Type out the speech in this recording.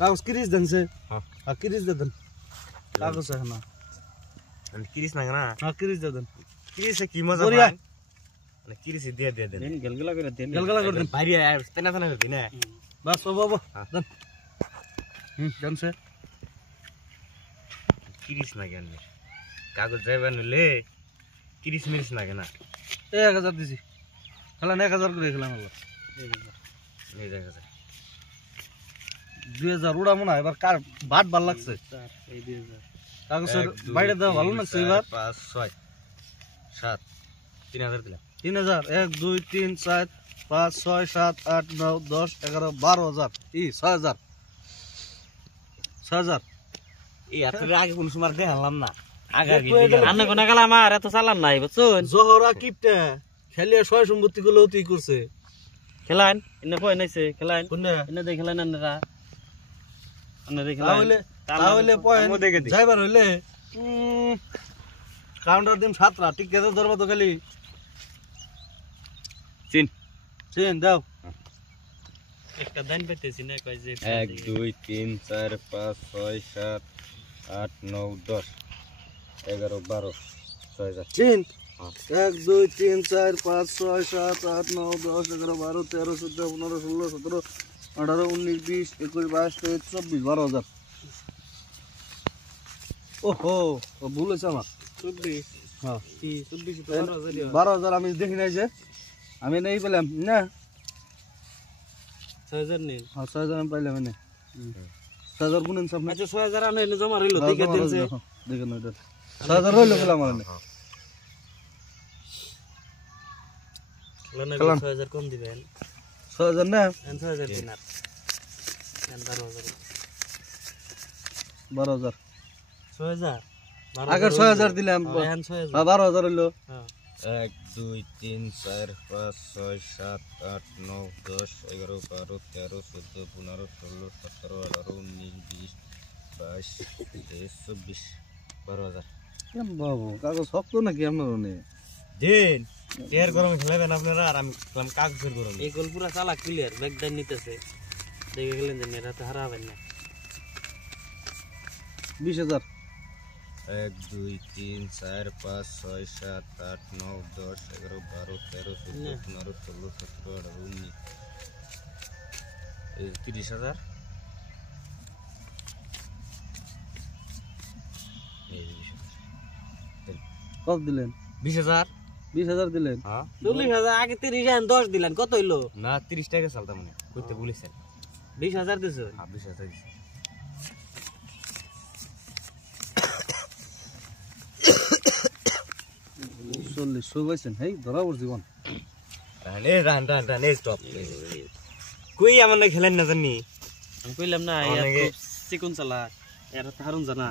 কাগজ কিরিস দেন সে হ্যাঁ কিরিস দে দেন কাগজ আছে না কিরিস না না হ্যাঁ কিরিস দে দেন কিরিসে কি মজা বড়িয়া। পায় মানে কিরিসে দিয়ে দিয়ে দেন গলগলা করে দেন গলগলা করে দেন বাইরে আর তেনা তেনা করে দিন বাস বাবা হ্যাঁ। দেন দেন সে কিরিস না কেন কাগজ যাইবার নিলে কিরিস মিরিস লাগে না 1000 দিছি খেলা 1000 করে খেলাম আল্লাহ এই দেখা যায় 2000 উড়া মনে হয় এবার কার বাট ভাল লাগছে এই 2000 কাগজের বাইরে দাও ভালো লাগছে এবার 5 6 7 3000 দিলাম 3000 1 2 3 4 5 6 7 8 9 10 11 12000 ই 6000 এই এত আগে কোন সময় দেখালাম না আগে আগে আন্না কোনা গেল আমার এত চালান নাই বুঝছেন জহরা কিপটা খেলিয়া সয় সম্পত্তি গুলো তুই করছে খেলান ইন্না কই নাইছে খেলান কোনে ইন্না দেখ খেলান আন্নারা আন্নারা খেলান তাহলে তাহলে পয়েন্ট যাইবার হইলে কাউন্টার দিম 7টা ঠিক আছে ধরবা তো খালি চিন চেন দাও একটা দান পেতেছি না কই যে 1 2 3 4 5 6 7 8 9 10 11 12 6000 চেন 1 2 3 4 5 6 7 8 9 10 11 12 13 14 15 16 17 18 19 20 21 22 23 24 12000 ওহো ভুল হয়েছে আমার 24 হ্যাঁ কি 24 তো 12000 12000 আমি দেখি নাই যে আমি নেই পেলাম না 6000 নেই 6000 আমি পাইলাম না 6000 গুণেন সব না আচ্ছা 6000 আনে এনে জমা রইলো দেখে দিনছে দেখেন না এটা 6000 হইলো পেলাম আমার না খেলান 6000 কম দিবেন 6000 না 6000 দিন আর 12000 6000 আগের 6000 দিলাম 6000 12000 হইলো হ্যাঁ 1 2 3 4 5 6 7 8 9 10 11 12 13 14 15 16 17 18 19 20 22 23 24 12000 কেন বাবু কাগজ শক্ত নাকি আপনার নে দিন এর গরমে খেলাবেন আপনারা আর আমি কাগজের গরমে এই গোল পুরা চালা ক্লিয়ার ব্যাগ দান নিতেছে দেখে গেলেন যে এরা তো হারাবেন না 20000 1 2 3 4 5 6 7 8 9 10 11 12 13 14 15 16 17 18 19 30000 কত দিলেন 20000 20000 দিলেন হ্যাঁ 40000 আগে 30 10 দিলেন কত হইলো না 30 টাকা চালতা মানে কইতে বলেছেন 20000 দিছো হ্যাঁ 20000 দিছি চল্লিশ পাইছেন হেই ধরা ওর জীবন রান স্টপ কই আমার খেলেন না জানি আমি কইলাম না অনেকে- চিকন চালা এরা তো হারুন জানা